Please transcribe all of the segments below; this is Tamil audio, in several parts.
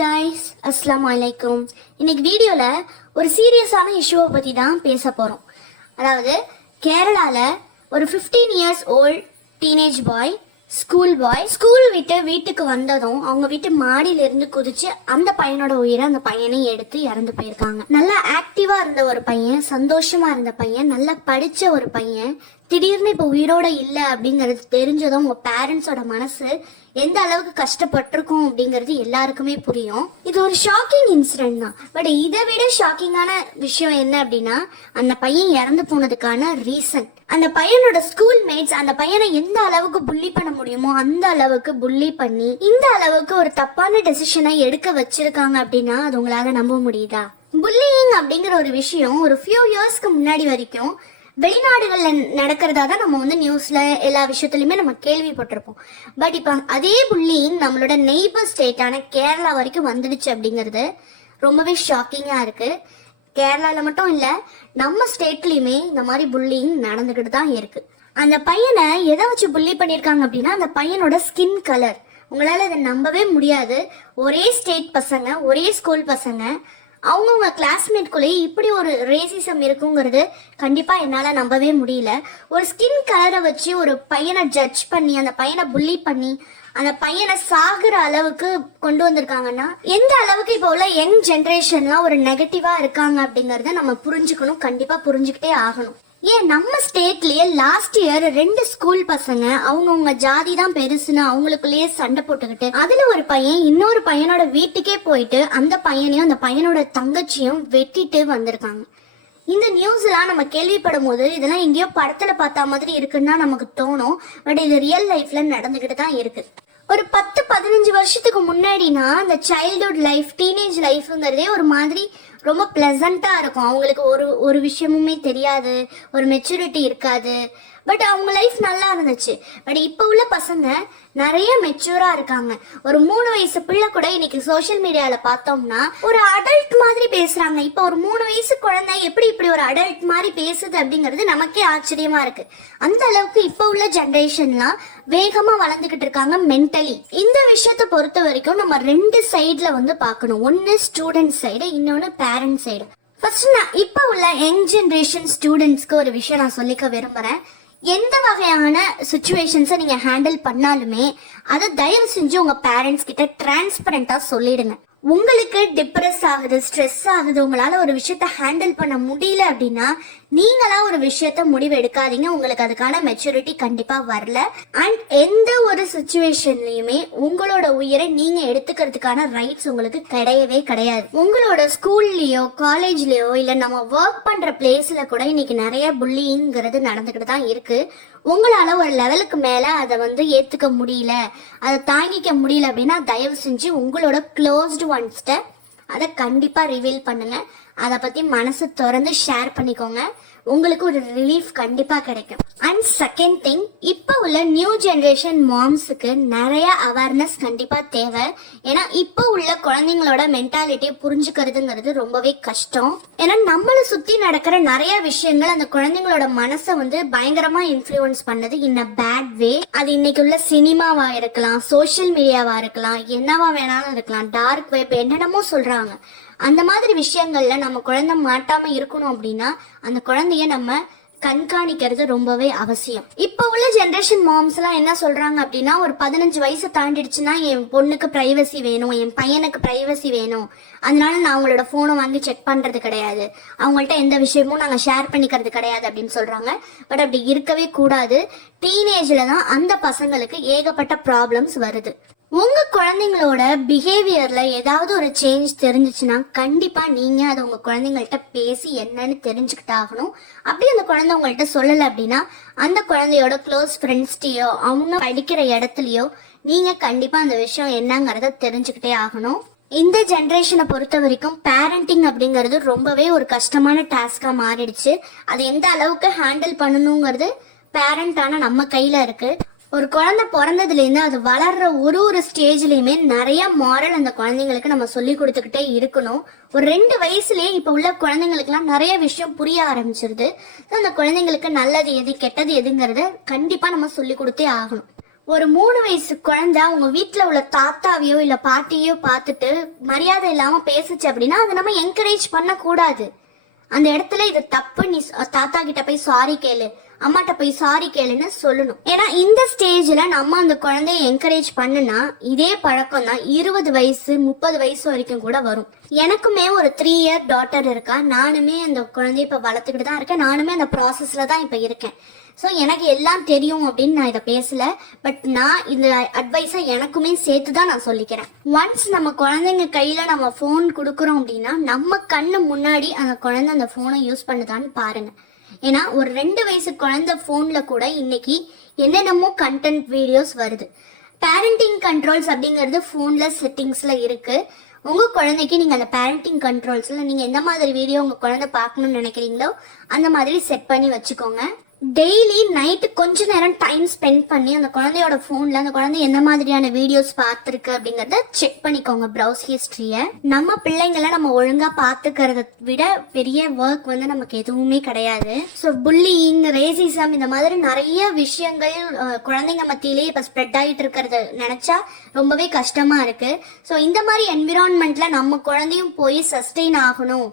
guys, Assalamu alaikum. இன்னைக்கு வீடியோல ஒரு சீரியஸான இஷ்யூவை பத்தி தான் பேச போறோம். அதாவது கேரளால ஒரு 15 years old teenage boy, school விட்டு வீட்டுக்கு வந்ததும் அவங்க வீட்டு மாடியில இருந்து குதிச்சு அந்த பையனோட உயிரை அந்த பையனை எடுத்து இறந்து போயிருக்காங்க. நல்லா ஆக்டிவா இருந்த ஒரு பையன், சந்தோஷமா இருந்த பையன், நல்லா படிச்ச ஒரு பையன் திடீர்னு இப்ப உயிரோட இல்ல அப்படிங்கறது தெரிஞ்சதும் உங்க பேரண்ட்ஸோட மனசு எந்த அளவுக்கு கஷ்டப்பட்டிருக்கும் அப்படிங்கிறது எல்லாருக்குமே புரியும். இது ஒரு ஷாக்கிங் இன்சிடென்ட் தான். பட் இதை விட ஷாக்கிங்கான விஷயம் என்ன அப்படின்னா, அந்த பையன் இறந்து போனதுக்கான ரீசன். அந்த பையனோட ஸ்கூல் மேட்ஸ் அந்த பையனை எந்த அளவுக்கு புள்ளி பண்ண முடியுமோ அந்த அளவுக்கு புள்ளி பண்ணி இந்த அளவுக்கு ஒரு தப்பான டெசிஷனை எடுக்க வச்சிருக்காங்க அப்படின்னா அது உங்களால நம்ப முடியுதா? புல்லிங் அப்படிங்கிற ஒரு விஷயம் ஒரு ஃபியூ இயர்ஸ்க்கு முன்னாடி வரைக்கும் வெளிநாடுகள்ல நடக்கிறதா தான் நம்ம நியூஸ்ல எல்லா விஷயத்துலயுமே நம்ம கேள்விப்பட்டிருப்போம். பட் இப்ப அதே புல்லிங் நம்மளோட நெய்பர் ஸ்டேட்டான கேரளா வரைக்கும் வந்துடுச்சு அப்படிங்கிறது ரொம்பவே ஷாக்கிங்கா இருக்கு. கேரளால மட்டும் இல்ல, நம்ம ஸ்டேட்லயுமே இந்த மாதிரி புல்லிங் நடந்துகிட்டு தான் இருக்கு. அந்த பையனை எதை வச்சு புள்ளி பண்ணிருக்காங்க அப்படின்னா, அந்த பையனோட ஸ்கின் கலர். உங்களால இதை நம்பவே முடியாது. ஒரே ஸ்டேட் பசங்க, ஒரே ஸ்கூல் பசங்க, அவங்கவுங்க கிளாஸ்மேட்குள்ளேயே இப்படி ஒரு ரேசிசம் இருக்குங்கிறது கண்டிப்பா என்னால நம்பவே முடியல. ஒரு ஸ்கின் கலரை வச்சு ஒரு பையனை ஜட்ஜ் பண்ணி அந்த பையனை புள்ளி பண்ணி அந்த பையனை சாகுற அளவுக்கு கொண்டு வந்திருக்காங்கன்னா எந்த அளவுக்கு இப்போ உள்ள யங் ஜென்ரேஷன்லாம் ஒரு நெகட்டிவா இருக்காங்க அப்படிங்கறத நம்ம புரிஞ்சுக்கணும். கண்டிப்பா புரிஞ்சுக்கிட்டே ஆகணும். ஏன் நம்ம ஸ்டேட்லயே லாஸ்ட் இயர் 2 ஸ்கூல் பசங்க அவங்கவுங்க ஜாதி தான் பெருசுன்னு அவங்களுக்குள்ளேயே சண்டை போட்டுக்கிட்டு அதுல ஒரு பையன் இன்னொரு பையனோட வீட்டுக்கே போயிட்டு அந்த பையனையும் அந்த பையனோட தங்கச்சியும் வெட்டிட்டு வந்திருக்காங்க. இந்த நியூஸ் எல்லாம் நம்ம கேள்விப்படும் போது இதெல்லாம் எங்கேயோ படத்துல பார்த்த மாதிரி இருக்குன்னா நமக்கு தோணும். பட் இது ரியல் லைஃப்ல நடந்துகிட்டு தான் இருக்கு. ஒரு 10-15 வருஷத்துக்கு முன்னாடினா அந்த சைல்ட்ஹுட் லைஃப், டீனேஜ் லைஃப்ங்கிறதே ஒரு மாதிரி ரொம்ப பிளசண்டா இருக்கும். அவங்களுக்கு ஒரு விஷயமுமே தெரியாது, ஒரு மெச்சூரிட்டி இருக்காது. பட் அவங்க லைஃப் நல்லா இருந்துச்சு. பட் இப்போ உள்ள பசங்க நிறைய மெச்சூரா இருக்காங்க. ஒரு 3 வயசு பிள்ளை கூட இன்னைக்கு சோசியல் மீடியால பார்த்தோம்னா ஒரு அடல்ட் மாதிரி பேசுறாங்க. இப்போ ஒரு 3 வயசு குழந்தை எப்படி இப்படி ஒரு அடல்ட் மாதிரி பேசுது அப்படிங்கிறது நமக்கே ஆச்சரியமா இருக்கு. அந்த அளவுக்கு இப்போ உள்ள ஜென்ரேஷன்லாம் வேகமா வளர்ந்துகிட்டு இருக்காங்க மென்டலி. இந்த விஷயத்தை பொறுத்த வரைக்கும் நம்ம 2 சைட்ல பார்க்கணும். ஒன்னு ஸ்டூடெண்ட் சைடு, இன்னொன்னு பேரண்ட் சைடு. ஃபர்ஸ்ட் நான் இப்போ உள்ள யங் ஜென்ரேஷன் ஸ்டூடெண்ட்ஸ்க்கு ஒரு விஷயம் நான் சொல்லிக்க விரும்புறேன். எந்த வகையான சுச்சுவேஷன்ஸை நீங்க ஹேண்டில் பண்ணாலுமே அதை தயவு செஞ்சு உங்க பேரண்ட்ஸ் கிட்ட டிரான்ஸ்பரண்டா சொல்லிடுங்க. உங்களுக்கு டிப்ரெஸ் ஆகுது, ஸ்ட்ரெஸ் ஆகுது, உங்களால ஒரு விஷயத்த ஹேண்டில் பண்ண முடியல அப்படின்னா நீங்களா ஒரு விஷயத்த முடிவு எடுக்காதீங்க. உங்களுக்கு அதுக்கான மெச்சூரிட்டி கண்டிப்பா வரல. அண்ட் எந்த ஒரு சுச்சுவேஷன்லயுமே உங்களோட உயிரை நீங்க எடுத்துக்கிறதுக்கான ரைட்ஸ் உங்களுக்கு கிடையவே கிடையாது. உங்களோட ஸ்கூல்லயோ காலேஜ்லயோ இல்ல நம்ம ஒர்க் பண்ற பிளேஸ்ல கூட இன்னைக்கு நிறைய புல்லிங்கிறது நடந்துகிட்டு தான் இருக்கு. உங்களால ஒரு லெவலுக்கு மேல அதை ஏத்துக்க முடியல, அதை தாங்கிக்க முடியல அப்படின்னா தயவு செஞ்சு உங்களோட க்ளோஸ்டு ஒன்ஸ்ட அதை கண்டிப்பா ரிவீல் பண்ணுங்க. அதை பத்தி மனசு திறந்து ஷேர் பண்ணிக்கோங்க. உங்களுக்கு ஒரு ரிலீஃப் கண்டிப்பா கிடைக்கும். அண்ட் செகண்ட் திங், இப்போ உள்ள நியூ ஜென்ரேஷன் மாம்ஸுக்கு நிறைய அவேர்னஸ் கண்டிப்பா தேவை. ஏன்னா இப்போ உள்ள குழந்தைங்களோட மென்டாலிட்டியை புரிஞ்சுக்கிறதுங்கிறது ரொம்பவே கஷ்டம். ஏன்னா நம்மளை சுத்தி நடக்கிற நிறைய விஷயங்கள் அந்த குழந்தைங்களோட மனசை பயங்கரமா இன்ஃப்ளூயன்ஸ் பண்ணது இன் அ பேட் வே. அது இன்னைக்கு உள்ள சினிமாவா இருக்கலாம், சோசியல் மீடியாவா இருக்கலாம், என்னவா வேணாலும் இருக்கலாம், டார்க் வெப் என்னென்னமோ சொல்றாங்க. அந்த மாதிரி விஷயங்கள்ல நம்ம குழந்தை மாட்டாம இருக்கணும் அப்படின்னா அந்த குழந்தைய நம்ம கண்காணிக்கிறது ரொம்பவே அவசியம். இப்போ உள்ள ஜென்ரேஷன் மாம்ஸ் எல்லாம் என்ன சொல்றாங்க அப்படின்னா, ஒரு 15 வயசு தாண்டிடுச்சுன்னா என் பொண்ணுக்கு பிரைவசி வேணும், என் பையனுக்கு பிரைவசி வேணும், அதனால நான் அவங்களோட போனை வாங்கி செக் பண்றது கிடையாது, அவங்கள்ட்ட எந்த விஷயமும் நாங்க ஷேர் பண்ணிக்கிறது கிடையாது அப்படின்னு சொல்றாங்க. பட் அப்படி இருக்கவே கூடாது. டீனேஜ்ல தான் அந்த பசங்களுக்கு ஏகப்பட்ட ப்ராப்ளம்ஸ் வருது. உங்க குழந்தைங்களோட பிஹேவியர்ல ஏதாவது ஒரு சேஞ்ச் தெரிஞ்சிச்சுன்னா கண்டிப்பா நீங்க அதை உங்க குழந்தைங்கள்ட்ட பேசி என்னன்னு தெரிஞ்சுக்கிட்டு ஆகணும். அப்படி அந்த குழந்தை உங்கள்கிட்ட சொல்லல அப்படின்னா அந்த குழந்தையோட க்ளோஸ் ஃப்ரெண்ட்ஸ்டையோ அவங்க படிக்கிற இடத்துலயோ நீங்க கண்டிப்பா அந்த விஷயம் என்னங்கறத தெரிஞ்சுக்கிட்டே ஆகணும். இந்த ஜென்ரேஷனை பொறுத்த வரைக்கும் பேரண்டிங் அப்படிங்கிறது ரொம்பவே ஒரு கஷ்டமான டாஸ்கா மாறிடுச்சு. அது எந்த அளவுக்கு ஹேண்டில் பண்ணணுங்கிறது பேரண்டான நம்ம கையில இருக்கு. ஒரு குழந்தை பிறந்ததுல இருந்து அது வளர்ற ஒரு ஸ்டேஜ்லயுமே நிறைய மாரல் அந்த குழந்தைங்களுக்கு நம்ம சொல்லி கொடுத்துக்கிட்டே இருக்கணும். ஒரு 2 வயசுலயே இப்ப உள்ள குழந்தைங்களுக்கு எல்லாம் நிறைய விஷயம் புரிய ஆரம்பிச்சிருது. அந்த குழந்தைங்களுக்கு நல்லது எது கெட்டது எதுங்கிறத கண்டிப்பா நம்ம சொல்லி கொடுத்தே ஆகணும். ஒரு 3 வயசு குழந்தை உங்க வீட்ல உள்ள தாத்தாவையோ இல்ல பாட்டியோ பார்த்துட்டு மரியாதை இல்லாம பேசுச்சு அப்படின்னா அதை நம்ம என்கரேஜ் பண்ண கூடாது. அந்த இடத்துல இது தப்பு, நீ தாத்தா கிட்ட போய் சாரி கேளு, அம்மாட்ட போய் சாரி கேளுன்னு சொல்லணும். ஏன்னா இந்த ஸ்டேஜ்ல நம்ம அந்த குழந்தைய என்கரேஜ் பண்ணுனா இதே பழக்கம் தான் 20 வயசு 30 வயசு வரைக்கும் கூட வரும். எனக்குமே ஒரு 3 இயர் டாட்டர் இருக்கா. நானுமே அந்த குழந்தைய இப்ப வளர்த்துக்கிட்டு தான் இருக்கேன். நானுமே அந்த ப்ராசஸ்ல தான் இப்ப இருக்கேன். ஸோ எனக்கு எல்லாம் தெரியும் அப்படின்னு நான் இதை பேசல. பட் நான் இந்த அட்வைஸை எனக்குமே சேர்த்து தான் நான் சொல்லிக்கிறேன். ஒன்ஸ் நம்ம குழந்தைங்க கையில நம்ம ஃபோன் கொடுக்குறோம் அப்படின்னா நம்ம கண்ணு முன்னாடி அந்த குழந்தை அந்த ஃபோனை யூஸ் பண்ணுதான்னு பாருங்க. ஏன்னா ஒரு 2 வயசு குழந்தை ஃபோன்ல கூட இன்னைக்கு என்னென்னமோ கண்டென்ட் வீடியோஸ் வருது. பேரண்டிங் கண்ட்ரோல்ஸ் அப்படிங்கிறது ஃபோன்ல செட்டிங்ஸ்ல இருக்கு. உங்க குழந்தைக்கு நீங்க அந்த பேரண்டிங் கண்ட்ரோல்ஸ்ல நீங்க எந்த மாதிரி வீடியோ உங்க குழந்தை பார்க்கணும்னு நினைக்கிறீங்களோ அந்த மாதிரி செட் பண்ணி வச்சுக்கோங்க. டெய்லி நைட்டு கொஞ்ச நேரம் டைம் ஸ்பெண்ட் பண்ணி அந்த குழந்தையோட ஃபோன்ல அந்த குழந்தை எந்த மாதிரியான வீடியோஸ் பார்த்துருக்கு அப்படிங்கறத செக் பண்ணிக்கோங்க. ப்ரௌஸ் ஹிஸ்டரிய நம்ம பிள்ளைங்களை நம்ம ஒழுங்கா பார்த்துக்கிறத விட பெரிய ஒர்க் வந்து நமக்கு எதுவுமே கிடையாது. ஸோ புல்லிங், ரேசிசம் இந்த மாதிரி நிறைய விஷயங்கள் குழந்தைங்க மத்தியிலே இப்ப ஸ்ப்ரெட் ஆகிட்டு இருக்கிறத நினைச்சா ரொம்பவே கஷ்டமா இருக்கு. ஸோ இந்த மாதிரி என்விரான்மெண்ட்ல நம்ம குழந்தையும் போய் சஸ்டெயின் ஆகணும்,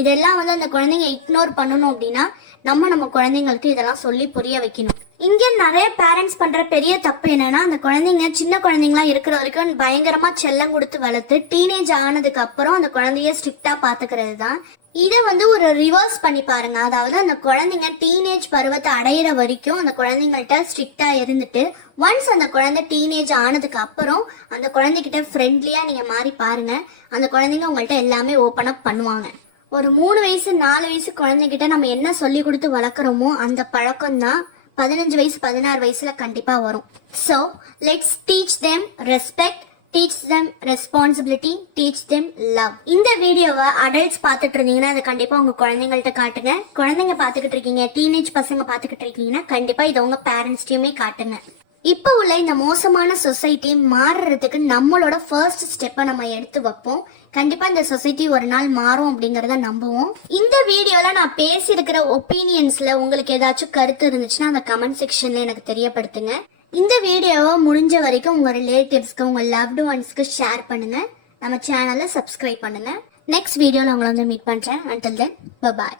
இதெல்லாம் வந்து அந்த குழந்தைங்க இக்னோர் பண்ணணும் அப்படின்னா நம்ம குழந்தைங்களுக்கு இதெல்லாம் சொல்லி புரிய வைக்கணும். இங்க நிறைய பேரண்ட்ஸ் பண்ற பெரிய தப்பு என்னன்னா, அந்த குழந்தைங்க சின்ன குழந்தைங்களா இருக்கிற வரைக்கும் பயங்கரமா செல்லம் கொடுத்து வளர்த்து டீனேஜ் ஆனதுக்கு அப்புறம் அந்த குழந்தைய ஸ்ட்ரிக்டா பாத்துக்கிறது தான். இதை வந்து ஒரு ரிவர்ஸ் பண்ணி பாருங்க. அதாவது அந்த குழந்தைங்க டீனேஜ் பருவத்தை அடையிற வரைக்கும் அந்த குழந்தைங்கள்ட்ட ஸ்ட்ரிக்டா இருந்துட்டு ஒன்ஸ் அந்த குழந்தை டீனேஜ் ஆனதுக்கு அப்புறம் அந்த குழந்தைகிட்ட ஃப்ரெண்ட்லியா நீங்க மாறி பாருங்க. அந்த குழந்தைங்க உங்கள்ட்ட எல்லாமே ஓப்பன் அப் பண்ணுவாங்க. ஒரு 3 வயசு 4 வயசு குழந்தைகிட்ட நம்ம என்ன சொல்லி கொடுத்து வளர்க்குறோமோ அந்த பழக்கம் தான் 15 வயசு 16 வயசுல கண்டிப்பா வரும். So let's teach them respect, teach them responsibility, teach them love. இந்த வீடியோவை அடல்ட்ஸ் பார்த்துட்டு இருந்தீங்கன்னா அதை கண்டிப்பா உங்க குழந்தைங்கள்ட்ட காட்டுங்க. குழந்தைங்க பார்த்துக்கிட்டு இருக்கீங்க, டீனேஜ் பசங்க பார்த்துக்கிட்டு இருக்கீங்கன்னா கண்டிப்பா இதை உங்க பேரண்ட்ஸ்டையுமே காட்டுங்க. இப்போ உள்ள இந்த மோசமான சொசைட்டி மாறுறதுக்கு நம்மளோட ஃபர்ஸ்ட் ஸ்டெப்பை நம்ம எடுத்து வைப்போம். கண்டிப்பா இந்த சொசைட்டி ஒரு நாள் மாறும் அப்படிங்கறத நம்புவோம். இந்த வீடியோல நான் பேசியிருக்கிற ஒப்பீனியன்ஸ்ல உங்களுக்கு ஏதாச்சும் கருத்து இருந்துச்சுன்னா அந்த கமெண்ட் செக்ஷன்ல எனக்கு தெரியப்படுத்துங்க. இந்த வீடியோவை முடிஞ்ச வரைக்கும் உங்க ரிலேட்டிவ்ஸ்க்கு, உங்க லவ்டு ஒன்ஸ்க்கு ஷேர் பண்ணுங்க. நம்ம சேனலை சப்ஸ்கிரைப் பண்ணுங்க. நெக்ஸ்ட் வீடியோல உங்களை வந்து மீட் பண்றேன். until then bye bye.